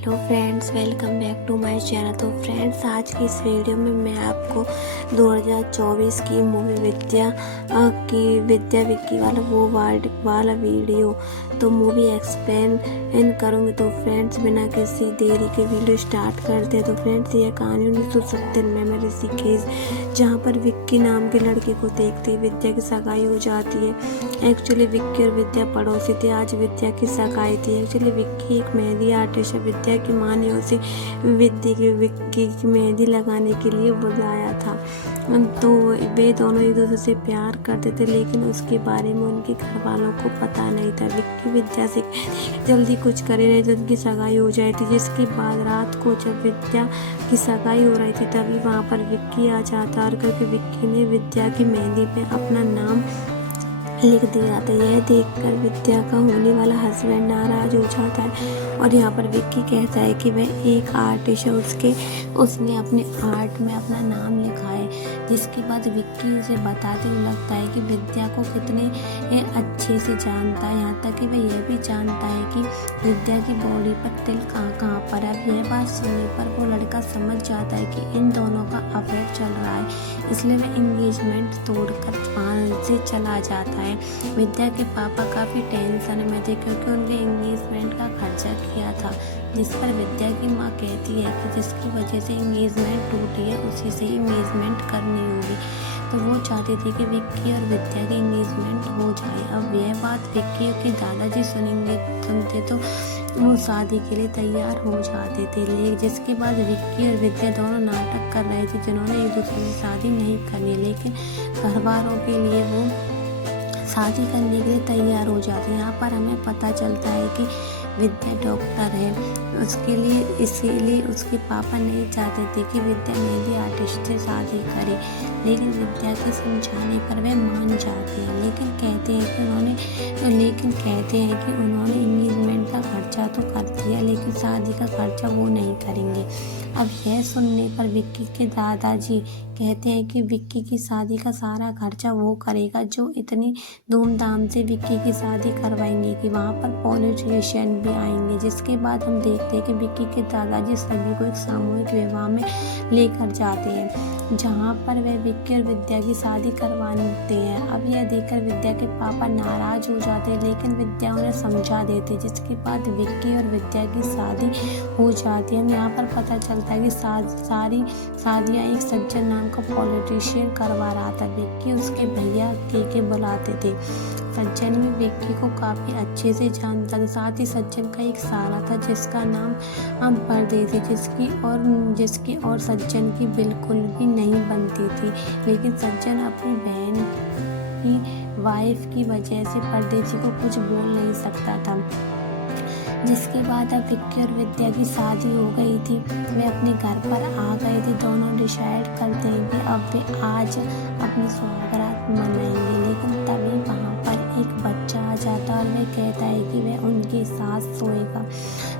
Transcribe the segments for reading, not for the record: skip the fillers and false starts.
Hello friends, welcome back to my channel. तो friends, आज की इस वीडियो में मैं आपको 2024 की मूवी विद्या विक्की वाला वीडियो तो मूवी एक्सप्लेन करूँगी। तो फ्रेंड्स, बिना किसी देरी के वीडियो स्टार्ट करते हैं। तो फ्रेंड्स, यह कहानी 1970 में ऋषिकेश, जहाँ पर विक्की नाम के लड़के को देखते ही विद्या की सगाई हो जाती है। एक्चुअली विक्की और विद्या पड़ोसी थे। आज विद्या की सगाई थी। एक्चुअली विक्की एक मेहंदी आर्टिस्ट है। विद्या की माँ ने उसे विक्की की मेहंदी लगाने के लिए बुलाया था। तो वे दोनों एक दूसरे से प्यार करते थे, लेकिन उसके बारे में उनके घर वालों को पता नहीं था। विक्की विद्या से जल्दी कुछ करे नहीं तो उनकी सगाई हो जाए थी। जिसके बाद रात को जब विद्या की सगाई हो रही थी, तभी वहाँ पर विक्की आ जाता और क्योंकि विक्की ने विद्या की मेहंदी पे अपना नाम लिख दिया था। यह देखकर विद्या का होने वाला हस्बैंड नाराज हो जाता है और यहाँ पर विक्की कहता है कि वह एक आर्टिस्ट है, उसने अपने आर्ट में अपना नाम लिखा है। जिसके बाद विक्की उसे बताते हुए लगता है कि विद्या को कितने अच्छे से जानता है, यहाँ तक कि वह यह भी जानता है कि विद्या की बॉडी पर तिल कहाँ पर है। अब यह बात सुनने पर वो लड़का समझ जाता है कि इन दोनों का अफेयर चल रहा है, इसलिए वह इंगेजमेंट तोड़कर वहाँ से चला जाता है। विद्या के पापा काफ़ी टेंशन में थे क्योंकि उनके एंगेजमेंट का खर्चा किया था। जिस पर विद्या की माँ कहती है कि जिसकी वजह से एंगेजमेंट टूटी है उसी से एंगेजमेंट करनी होगी। तो वो चाहते थे कि विक्की और विद्या की एंगेजमेंट हो जाए। अब यह बात विक्की के दादाजी सुनते तो वो शादी के लिए तैयार हो जाते थे। लेकिन जिसके बाद विक्की और विद्या दोनों नाटक कर रहे थे, जिन्होंने एक दूसरे से शादी नहीं करनी, लेकिन घर वालों के लिए वो शादी करने के लिए तैयार हो जाते हैं। यहाँ पर हमें पता चलता है कि विद्या डॉक्टर है, इसीलिए उसके पापा नहीं चाहते थे कि विद्या मेहंदी आर्टिस्ट से शादी करे, लेकिन विद्या के समझाने पर वे मान जाते हैं। लेकिन कहते हैं कि उन्होंने एंगेजमेंट का खर्चा तो कर दिया, लेकिन शादी का खर्चा वो नहीं करेंगे। अब यह सुनने पर विक्की के दादाजी कहते हैं कि विक्की की शादी का सारा खर्चा वो करेगा, जो इतनी धूमधाम से विक्की की शादी करवाएंगे कि वहाँ पर पॉलिटिशियन भी आएंगे। जिसके बाद हम देखते हैं कि विक्की के दादाजी सभी को एक सामूहिक विवाह में लेकर जाते हैं, जहाँ पर वे विक्की और विद्या की शादी करवाते हैं। अब यह देखकर विद्या के पापा नाराज हो जाते हैं, लेकिन विद्या उन्हें समझा देती है। जिसके बाद विक्की और विद्या की शादी हो जाती है। हम यहाँ पर पता चलता है कि सारी शादियाँ एक सज्जन नाम का पॉलिटिशियन करवा रहा था। विक्की उसके भैया के बुलाते थे। सज्जन भी विक्की को काफ़ी अच्छे से जानता था। साथ ही सज्जन का एक साला था जिसका नाम परदेसी, जिसकी और सज्जन की बिल्कुल भी नहीं बनती थी, लेकिन सज्जन अपनी बहन की वाइफ की वजह से परदेसी को कुछ बोल नहीं सकता था। जिसके बाद अब विक्की और विद्या की शादी हो गई थी। वे अपने घर पर आ गए थे। दोनों डिसाइड करते हैं कि अब वे आज अपनी सुहागरात मनाएंगे, लेकिन तभी वहाँ पर एक बच्चा आ जाता और वह कहता है कि वह उनके साथ सोएगा।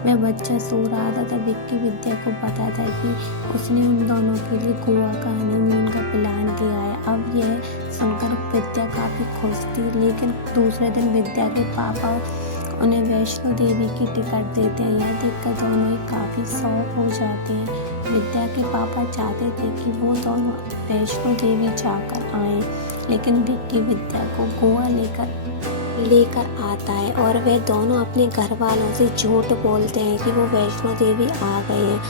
वह बच्चा सो रहा था, तब विक्की विद्या को बताता है कि उसने उन दोनों के लिए गोवा का हनीमून का प्लान किया है। अब यह सुनकर विद्या काफ़ी खुश थी, लेकिन दूसरे दिन विद्या के पापा उन्हें वैष्णो देवी की टिकट देते हैं। यह देखकर दोनों ही काफ़ी शौक हो जाते हैं। विद्या के पापा चाहते थे कि वो दोनों वैष्णो देवी जाकर आएं, लेकिन विक्की विद्या को गोवा लेकर आता है और वे दोनों अपने घर वालों से झूठ बोलते हैं कि वो वैष्णो देवी आ गए हैं।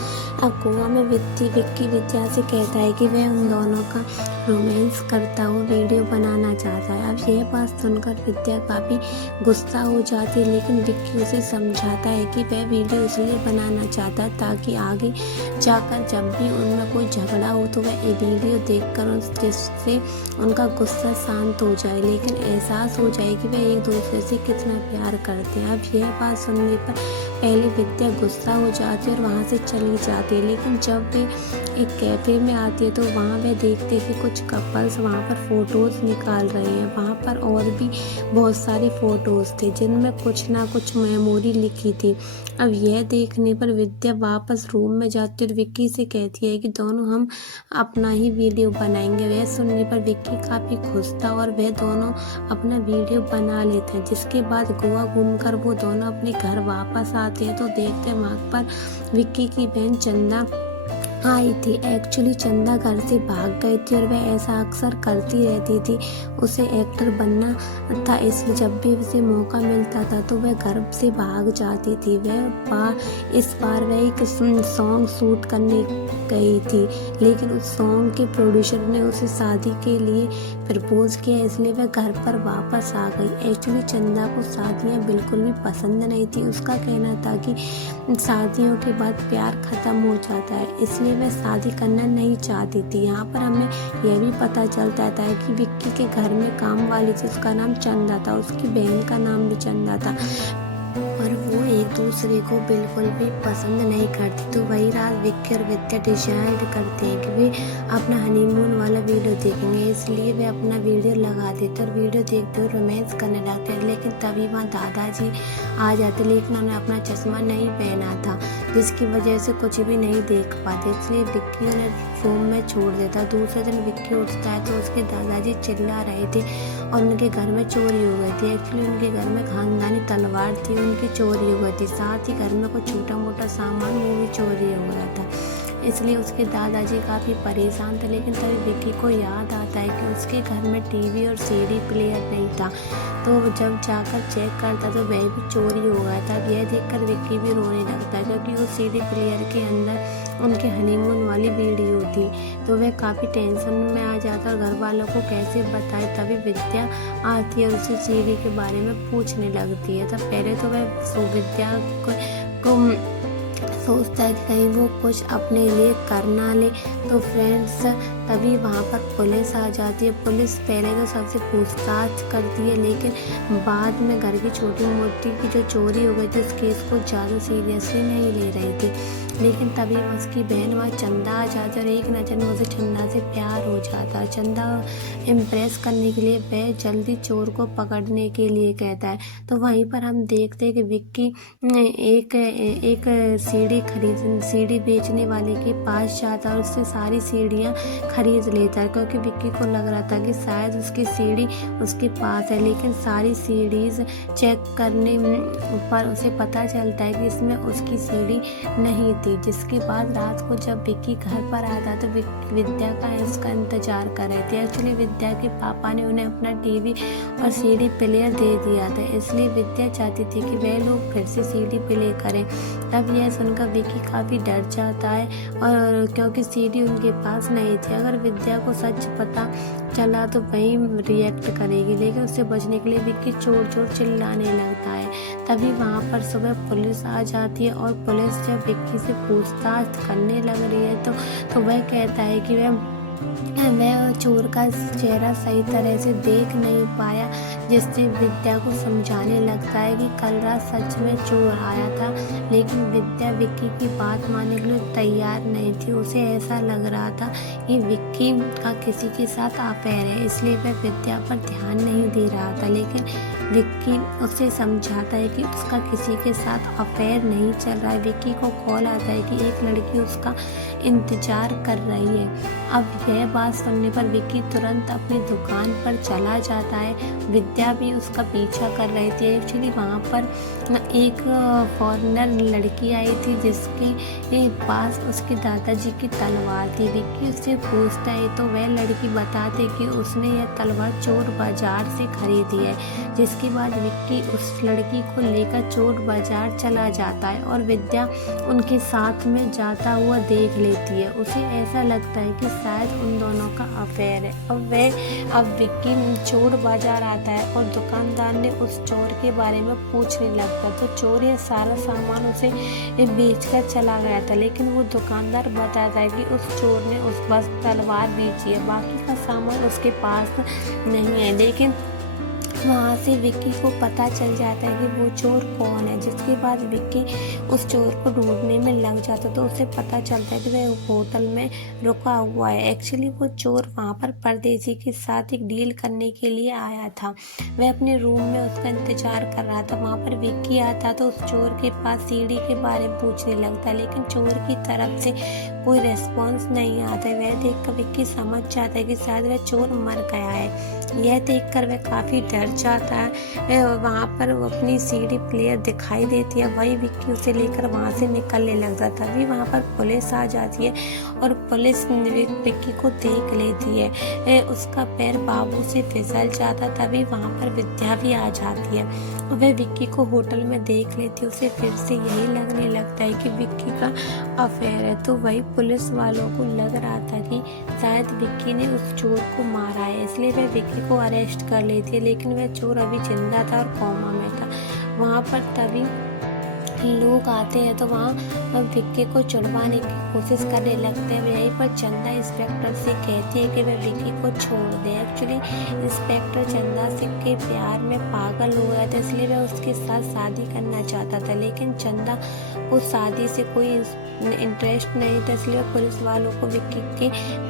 अब गोवा में विक्की विद्या से कहता है कि वह उन दोनों का रोमांस करता हुआ वीडियो बनाना चाहता है। अब यह बात सुनकर विद्या काफ़ी गुस्सा हो जाती है, लेकिन विक्की उसे समझाता है कि वह वीडियो इसलिए बनाना चाहता है ताकि आगे जाकर जब भी उनमें कोई झगड़ा हो तो वह ये वीडियो देखकर जिससे उनका गुस्सा शांत हो जाए, लेकिन एहसास हो जाए कि वह एक दूसरे से कितना प्यार करते हैं। अब यह बात सुनने पर पहले विद्या गुस्सा हो जाती है और वहाँ से चली जाती है, लेकिन जब वे एक कैफ़े में आती है तो वहाँ वे देखते हैं कि कुछ कपल्स वहाँ पर फ़ोटोज़ निकाल रहे हैं। वहाँ पर और भी बहुत सारे फ़ोटोज़ थे जिनमें कुछ ना कुछ मेमोरी लिखी थी। अब यह देखने पर विद्या वापस रूम में जाती है और विक्की से कहती है कि दोनों हम अपना ही वीडियो बनाएंगे। वह सुनने पर विक्की काफ़ी खुश था और वह दोनों अपना वीडियो बना लेते हैं। जिसके बाद गोवा घूमकर वो दोनों अपने घर वापस जाते हैं तो देखते हैं वहाँ पर विक्की की बहन चंदा आई थी। एक्चुअली चंदा घर से भाग गई थी और वह ऐसा अक्सर करती रहती थी। उसे एक्टर बनना था, इसलिए जब भी उसे मौका मिलता था तो वह घर से भाग जाती थी। इस बार वह एक सॉन्ग शूट करने गई थी, लेकिन उस सॉन्ग के प्रोड्यूसर ने उसे शादी के लिए प्रपोज किया, इसलिए वह घर पर वापस आ गई। एक्चुअली चंदा को शादियाँ बिल्कुल भी पसंद नहीं थी। उसका कहना था कि शादियों के बाद प्यार खत्म हो जाता है, इसलिए वह शादी करना नहीं चाहती थी। यहाँ पर हमें यह भी पता चलता है कि विक्की के घर में काम वाली थी, उसका नाम चंदा था, उसकी बहन का नाम भी चंदा था, पर वो एक दूसरे को बिल्कुल भी पसंद नहीं करती। तो वही रात विक्की और विद्या डिसाइड करते हैं कि वे अपना हनीमून वाला वीडियो देखेंगे, इसलिए वे अपना वीडियो लगा देते और वीडियो देखते हुए रोमांस करने लगते हैं। लेकिन तभी वहाँ दादाजी आ जाते, लेकिन उन्होंने अपना चश्मा नहीं पहना था, जिसकी वजह से कुछ भी नहीं देख पाते, इसलिए विक्की उन्हें रूम में छोड़ देता। दूसरे दिन विक्की उठता है तो उसके दादाजी चिल्ला रहे थे और उनके घर में चोरी हो गई थी। एक्चुअली उनके घर में खानदानी तलवार थी, उनकी चोरी हो गई थी, साथ ही घर में कुछ छोटा मोटा सामान वो भी चोरी हो गया था, इसलिए उसके दादाजी काफ़ी परेशान थे। लेकिन तभी विक्की को याद आता है कि उसके घर में टीवी और सीडी प्लेयर नहीं था, तो जब जाकर चेक करता तो वह भी चोरी हो गया था। अब यह देखकर विक्की भी रोने लगता है, क्योंकि वो सीडी प्लेयर के अंदर उनके हनीमून वाली वीडियो थी, तो वह काफ़ी टेंशन में आ जाता और घर वालों को कैसे बताए। तभी विद्या आती है और उसे सीडी के बारे में पूछने लगती है। तब पहले तो वह विद्या को सोचता है कि कहीं वो कुछ अपने लिए कर ना ले। तो फ्रेंड्स तभी वहाँ पर पुलिस आ जाती है। पुलिस पहले तो सबसे पूछताछ करती है, लेकिन बाद में घर की छोटी मोटी की जो चोरी हो गई थी उस केस को ज़्यादा सीरियसली नहीं ले रही थी। लेकिन तभी उसकी बहन वहाँ चंदा आ जाती है और एक नज़र में उसे चंदा से प्यार हो जाता है। चंदा इम्प्रेस करने के लिए वह जल्दी चोर को पकड़ने के लिए कहता है। तो वहीं पर हम देखते हैं कि विक्की एक सीडी बेचने वाले के पास जाता है और उससे सारी सीढ़ियाँ खरीद लेता है, क्योंकि विक्की को लग रहा था कि शायद उसकी सीढ़ी उसके पास है। लेकिन सारी सीढ़ीज चेक करने पर उसे पता चलता है कि इसमें उसकी सीढ़ी नहीं थी। जिसके बाद रात को जब विक्की घर पर आता तो विद्या का उसका इंतजार कर रहे थे। एक्चुअली विद्या के पापा ने उन्हें अपना टीवी और सीडी प्लेयर दे दिया था, इसलिए विद्या चाहती थी कि वह लोग फिर से सीडी प्ले करें। तब यह सुनकर विक्की काफ़ी डर जाता है, और क्योंकि सीडी उनके पास नहीं थी। अगर विद्या को सच पता चला तो वही रिएक्ट करेगी, लेकिन उससे बचने के लिए विक्की चोर चोर चिल्लाने लगता है। तभी वहाँ पर सुबह पुलिस आ जाती है और पुलिस जब विक्की से पूछताछ करने लग रही है तो वह कहता है कि वह चोर का चेहरा सही तरह से देख नहीं पाया, जिससे विद्या को समझाने लगता है कि कल रात सच में चोर आया था। लेकिन विद्या विक्की की बात मानने के लिए तैयार नहीं थी। उसे ऐसा लग रहा था कि विक्की का किसी के साथ अफेयर है, इसलिए वह विद्या पर ध्यान नहीं दे रहा था। लेकिन विक्की उसे समझाता है कि उसका किसी के साथ अफेयर नहीं चल रहा है। विक्की को कॉल आता है कि एक लड़की उसका इंतजार कर रही है। अब यह बात सुनने पर विक्की तुरंत अपनी दुकान पर चला जाता है। विद्या भी उसका पीछा कर रही थी। एक्चुअली वहाँ पर एक फॉरेनर लड़की आई थी जिसके पास उसके दादाजी की तलवार थी। विक्की उससे पूछता है तो वह लड़की बताती कि उसने यह तलवार चोर बाजार से खरीदी है। जिसके बाद विक्की उस लड़की को लेकर चोर बाजार चला जाता है और विद्या उनके साथ में जाता हुआ देख लेती है। उसे ऐसा लगता है कि शायद उन दोनों का अफेयर है। अब विक्की चोर बाजार आता है और दुकानदार ने उस चोर के बारे में पूछने लगता। तो चोर यह सारा सामान उसे बेचकर चला गया था, लेकिन वो दुकानदार बताता है कि उस चोर ने उस बस तलवार बेची है, बाकी का सामान उसके पास नहीं है। लेकिन वहाँ से विक्की को पता चल जाता है कि वो चोर कौन है। जिसके बाद विक्की उस चोर को ढूंढने में लग जाता तो उसे पता चलता है कि वह होटल में रुका हुआ है। एक्चुअली वो चोर वहाँ पर परदेसी के साथ एक डील करने के लिए आया था। वह अपने रूम में उसका इंतजार कर रहा था। वहाँ पर विक्की आता तो उस चोर के पास सीढ़ी के बारे में पूछने लगता, लेकिन चोर की तरफ से कोई रेस्पॉन्स नहीं आता है। वह देखकर विक्की समझ जाता है कि शायद वह चोर मर गया है। यह देखकर वह काफ़ी डर जाता है। वहाँ पर वो अपनी सीडी प्लेयर दिखाई देती है, वही विक्की उसे लेकर वहाँ से निकलने लगता है। तभी वहाँ पर पुलिस आ जाती है और पुलिस विक्की को देख लेती है। उसका पैर बाबू से फिसल जाता, तभी वहाँ पर विद्या भी आ जाती है। वह विक्की को होटल में देख लेती है, उसे फिर से यही लगने लगता है कि विक्की का अफेयर है। तो वही पुलिस वालों को लग रहा था कि शायद विक्की ने उस चोर को मारा है, इसलिए वह विक्की को अरेस्ट कर लेती है। लेकिन वह चोर अभी जिंदा था और कोमा में था। वहाँ पर तभी लोग आते हैं तो वहाँ विक्की को छुड़वाने की कोशिश करने लगते हैं। यहीं पर चंदा इंस्पेक्टर से कहती है कि वह विक्की को छोड़ दे। एक्चुअली इंस्पेक्टर चंदा सिंह के प्यार में पागल हो गया था, इसलिए वह उसके साथ शादी करना चाहता था। लेकिन चंदा को शादी से कोई इंटरेस्ट नहीं था, इसलिए पुलिस वालों को विक्की के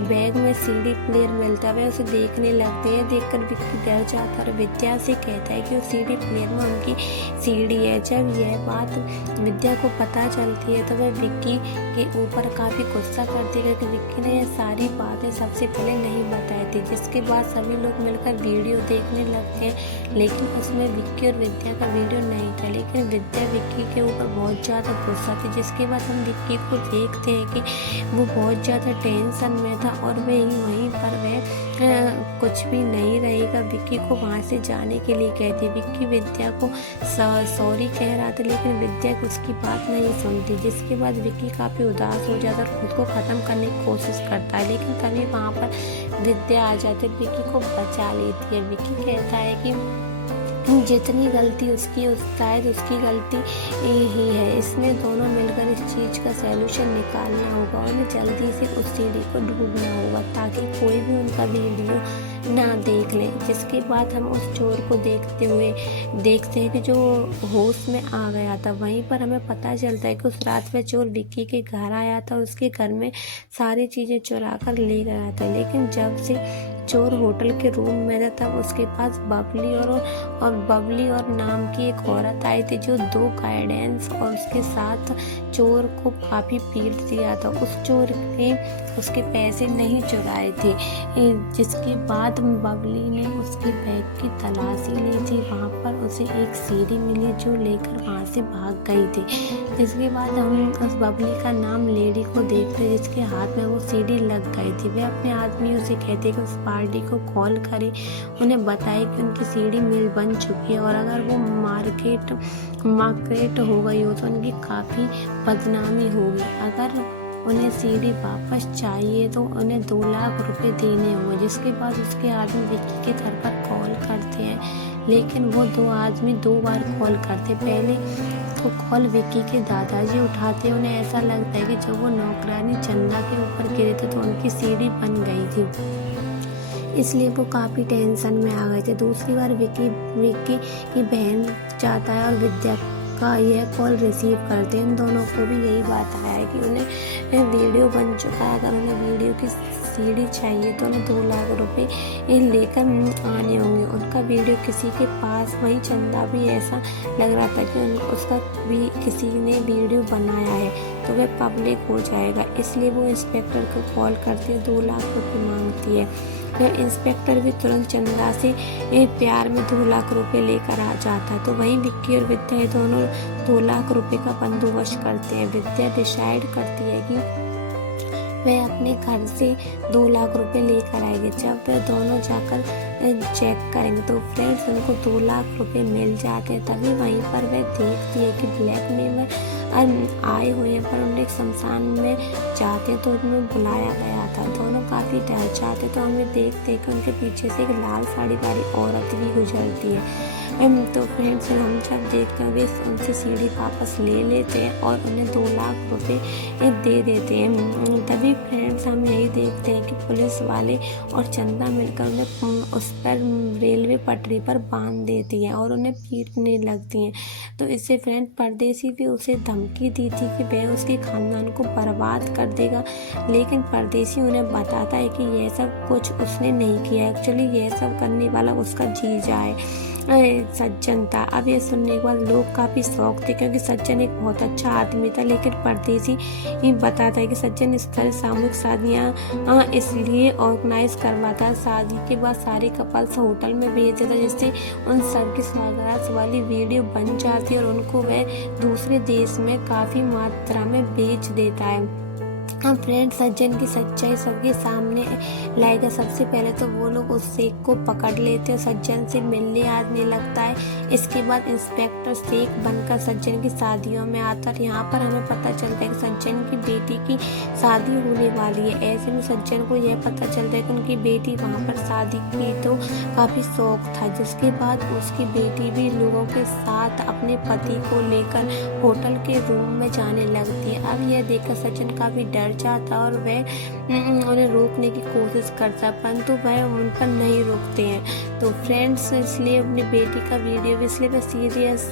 बैग में सीडी प्लेयर मिलता है। वह उसे देखने लगते हैं। देखकर विक्की डर जाता है और विद्या से कहता है कि वो सीडी प्लेयर में उनकी सीडी है। जब यह बात विद्या को पता चलती है तो वह विक्की के ऊपर काफ़ी गुस्सा करती है कि विक्की ने यह सारी बातें सबसे पहले नहीं बताई थी। जिसके बाद सभी लोग मिलकर वीडियो देखने लगते हैं, लेकिन उसमें विक्की और विद्या का वीडियो नहीं था। लेकिन विद्या विक्की के ऊपर बहुत ज़्यादा गुस्सा थी। जिसके बाद हम विक्की को देखते हैं कि वो बहुत ज़्यादा टेंशन में था और वहीं पर वह कुछ भी नहीं रहेगा। विक्की को वहाँ से जाने के लिए कहती है। विक्की विद्या को सॉरी कह रहा था, लेकिन विद्या उसकी बात नहीं सुनती। जिसके बाद विक्की काफ़ी उदास हो जाता है और खुद को ख़त्म करने की कोशिश करता है। लेकिन तभी वहाँ पर विद्या आ जाती है, विक्की को बचा लेती है। विक्की कहता है कि जितनी गलती उसकी शायद उसकी गलती ही है। इसने दोनों मिलकर इस चीज़ का सैल्यूशन निकालना होगा और उन्हें जल्दी से उस सीढ़ी को डूबना होगा ताकि कोई भी उनका वीडियो ना देख ले। जिसके बाद हम उस चोर को देखते हैं कि जो होश में आ गया था। वहीं पर हमें पता चलता है कि उस रात में चोर विक्की के घर आया था, उसके घर में सारी चीज़ें चुरा कर ले गया था। लेकिन जब से चोर होटल के रूम में था तब उसके पास बबली और नाम की एक औरत आई थी जो 2 गाइडेंस और उसके साथ चोर को काफ़ी पीट दिया था। उस चोर ने उसके पैसे नहीं चुराए थे। जिसके बाद बबली ने उसके बैग की तलाशी ली थी। वहाँ पर उसे एक सीडी मिली जो लेकर वहाँ से भाग गई थी। जिसके बाद हम उस बबली का नाम लेडी को देखते हैं जिसके हाथ में वो सीडी लग गई थी। वे अपने आदमियों से कहते कि उस पार्टी को कॉल करे, उन्हें बताए कि उनकी सीडी मिल बन चुकी है और अगर वो मार्केट हो गई हो तो उनकी काफ़ी बदनामी होगी। अगर उन्हें सीडी वापस चाहिए तो उन्हें 2 लाख रुपए देने होंगे। जिसके बाद उसके आदमी विक्की के घर पर कॉल करते हैं, लेकिन वो 2 आदमी 2 बार कॉल करते। पहले तो कॉल विक्की के दादाजी उठाते। उन्हें ऐसा लगता है कि जब वो नौकरानी चंदा के ऊपर गिरे थे तो उनकी सीडी बन गई थी, इसलिए वो काफ़ी टेंशन में आ गए थे। दूसरी बार विक्की की बहन जाता है और विद्या का यह कॉल रिसीव करते हैं। इन दोनों को भी यही बात आया है कि उन्हें वीडियो बन चुका है, अगर उन्हें वीडियो की सीडी चाहिए तो उन्हें 2 लाख रुपए लेकर आने होंगे। उनका वीडियो किसी के पास, वहीं चंदा भी ऐसा लग रहा था कि उसका भी किसी ने वीडियो बनाया है तो वह पब्लिक हो जाएगा, इसलिए वो इंस्पेक्टर को कॉल करती है, 2 लाख रुपए मांगती है। फिर इंस्पेक्टर भी तुरंत चंदा से प्यार में 2 लाख रुपए लेकर आ जाता है। तो वहीं विक्की और विद्या दोनों 2 लाख रुपए का बंदोबस्त करते हैं। विद्या डिसाइड करती है कि वह अपने घर से 2 लाख रुपए लेकर आएंगे। जब वह दोनों जाकर चेक करेंगे तो फ्रेंड्स उनको 2 लाख रुपए मिल जाते हैं। तभी वहीं पर वह देखती है कि ब्लैकमेलर आए हुए हैं, पर उन्हें शमशान में जाते तो उन्हें बुलाया गया था। दोनों काफ़ी डर जाते तो हमें देखते कि उनके पीछे से एक लाल साड़ी वाली औरत भी गुजरती है। तो फ्रेंड्स हम जब देखते हैं वे उनसे सीडी वापस ले लेते हैं और उन्हें 2 लाख रुपए दे देते हैं। तभी फ्रेंड्स हम यही देखते हैं कि पुलिस वाले और चंदा मिलकर उन्हें उस पर रेलवे पटरी पर बांध देती हैं और उन्हें पीटने लगती हैं। तो इससे फ्रेंड परदेसी भी उसे धमकी दी थी कि वह उसके खानदान को बर्बाद कर देगा, लेकिन परदेसी उन्हें बताता है कि यह सब कुछ उसने नहीं किया। एक्चुअली यह सब करने वाला उसका जीजा है। सज्जन था। अब ये सुनने के बाद लोग काफ़ी शौक थे, क्योंकि सज्जन एक बहुत अच्छा आदमी था, लेकिन परदेसी बताता है कि सज्जन इस तरह सामूहिक शादियाँ इसलिए ऑर्गेनाइज करवाता। शादी के बाद सारे कपल्स होटल में भेज देता, जिससे उन सबकी स्वागत वाली वीडियो बन जाती है और उनको वह दूसरे देश में काफ़ी मात्रा में बेच देता है। हम फ्रेंड सज्जन की सच्चाई सबके सामने लाएगा। सबसे पहले तो वो लोग उस शेख को पकड़ लेते हैं, सज्जन से मिलने आने लगता है। इसके बाद इंस्पेक्टर शेख बनकर सज्जन की शादियों में आता है। यहाँ पर हमें पता चलता है कि सज्जन की बेटी की शादी होने वाली है। ऐसे में सज्जन को यह पता चलता है कि उनकी बेटी वहाँ पर शादी की तो काफ़ी शौक था। जिसके बाद उसकी बेटी भी लोगों के साथ अपने पति को लेकर होटल के रूम में जाने लगती है। अब यह देखकर सज्जन काफ़ी डर जाता और वह उन्हें रोकने की कोशिश करता, परंतु वह उन पर नहीं रोकते हैं। तो फ्रेंड्स, इसलिए अपनी बेटी का वीडियो भी इसलिए वह सीरियस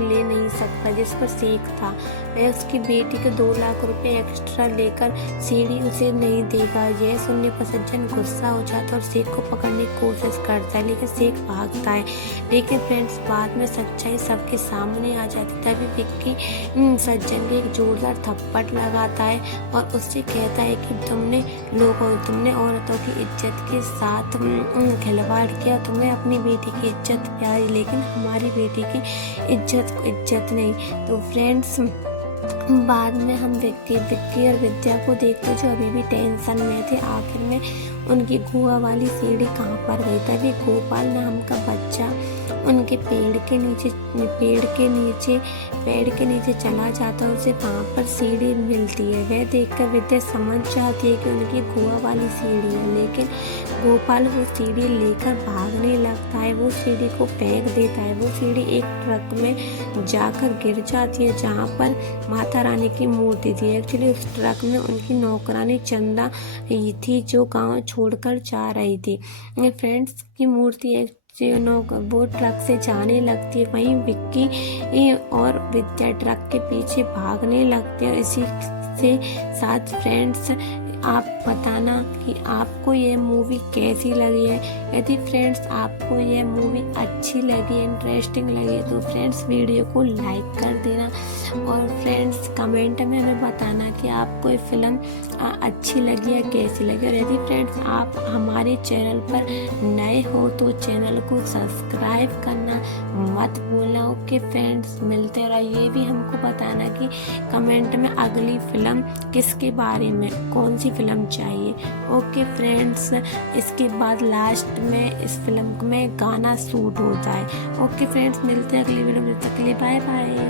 ले नहीं सकता जिस पर शेख था। वह उसकी बेटी के 2 लाख रुपए एक्स्ट्रा लेकर सीढ़ी उसे नहीं देगा। यह सुनने पर सज्जन गुस्सा हो जाता और शेख को पकड़ने की कोशिश करता है, लेकिन शेख भागता है। लेकिन फ्रेंड्स, बाद में सच्चाई सबके सामने आ जाती। तभी विक्की सज्जन के एक जोरदार थप्पड़ लगाता है और उससे कहता है कि तुमने औरतों की इज्जत के साथ खिलवाड़ किया। तुम्हें अपनी बेटी की इज्जत प्यारी, लेकिन हमारी बेटी की इज्जत नहीं। तो फ्रेंड्स, बाद में हम विक्की और विद्या को देखते जो अभी भी टेंशन में थे। आखिर में उनकी गुआ वाली सीढ़ी कहाँ पर गई। तभी गोपाल नाम का बच्चा उनके पेड़ के नीचे चला जाता है। उसे वहाँ पर सीढ़ी मिलती है। वह देखकर विद्या समझ जाती है कि उनकी गुआ वाली सीढ़ी है, लेकिन गोपाल वो सीढ़ी लेकर भागने लगता है। वो सीढ़ी को फेंक देता है। वो सीढ़ी एक ट्रक में जाकर गिर जाती है, जहाँ पर माता रानी की मूर्ति थी। एक्चुअली उस ट्रक में उनकी नौकरानी चंदा थी, जो गांव छोड़कर जा रही थी। फ्रेंड्स, की मूर्ति वो ट्रक से जाने लगती है। वहीं विक्की और विद्या ट्रक के पीछे भागने लगते हैं। इसी से साथ फ्रेंड्स, आप बताना कि आपको ये मूवी कैसी लगी है। यदि फ्रेंड्स आपको ये मूवी अच्छी लगी, इंटरेस्टिंग लगी, तो फ्रेंड्स वीडियो को लाइक कर देना और फ्रेंड्स कमेंट में हमें बताना कि आपको ये फिल्म अच्छी लगी या कैसी लगी। और यदि फ्रेंड्स आप हमारे चैनल पर नए हो तो चैनल को सब्सक्राइब करना मत भूलना। ओके फ्रेंड्स, मिलते रहो। ये भी हमको बताना कि कमेंट में अगली फिल्म किसके बारे में, कौन सी फिल्म चाहिए। ओके फ्रेंड्स, इसके बाद लास्ट में इस फिल्म में गाना शूट होता है। ओके फ्रेंड्स, मिलते हैं अगली वीडियो में। तब तक के लिए बाय बाय।